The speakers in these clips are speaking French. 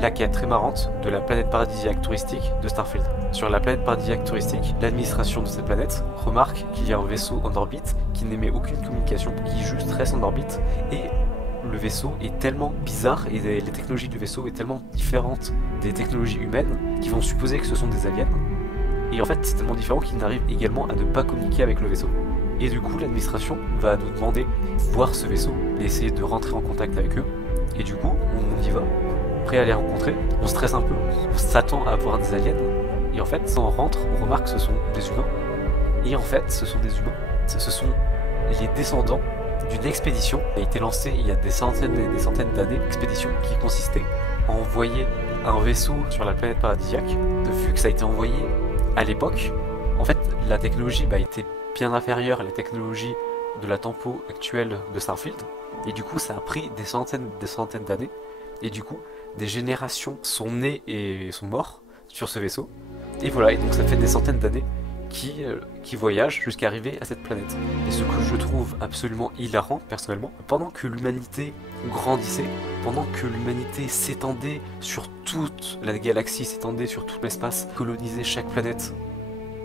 la quête très marrante de la planète paradisiaque touristique de Starfield. Sur la planète paradisiaque touristique, l'administration de cette planète remarque qu'il y a un vaisseau en orbite qui n'émet aucune communication, qui juste reste en orbite, et le vaisseau est tellement bizarre et les technologies du vaisseau est tellement différentes des technologies humaines qu'ils vont supposer que ce sont des aliens. Et en fait, c'est tellement différent qu'ils n'arrivent également à ne pas communiquer avec le vaisseau. Et du coup, l'administration va nous demander de voir ce vaisseau, d'essayer de rentrer en contact avec eux. Et du coup, on y va, prêt à les rencontrer. On stresse un peu, on s'attend à voir des aliens. Et en fait, quand on rentre, on remarque que ce sont des humains. Et en fait, ce sont des humains. Ce sont les descendants d'une expédition qui a été lancée il y a des centaines et des centaines d'années. Expédition qui consistait à envoyer un vaisseau sur la planète paradisiaque. Vu que ça a été envoyé à l'époque, en fait, la technologie était bien inférieure à la technologie de la tempo actuelle de Starfield. Et du coup, ça a pris des centaines d'années. Et du coup, des générations sont nées et sont morts sur ce vaisseau. Et voilà, et donc ça fait des centaines d'années qui voyagent jusqu'à arriver à cette planète. Et ce que je trouve absolument hilarant, personnellement, pendant que l'humanité grandissait, pendant que l'humanité s'étendait sur toute la galaxie, s'étendait sur tout l'espace, colonisait chaque planète,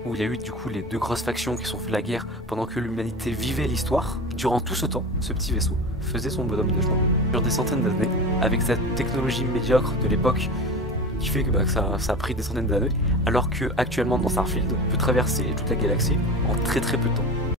où il y a eu du coup les deux grosses factions qui sont fait la guerre, pendant que l'humanité vivait l'histoire, durant tout ce temps, ce petit vaisseau faisait son bonhomme de chemin, sur des centaines d'années, avec cette technologie médiocre de l'époque, qui fait que ça a pris des centaines d'années, alors que actuellement dans Starfield, on peut traverser toute la galaxie en très très peu de temps.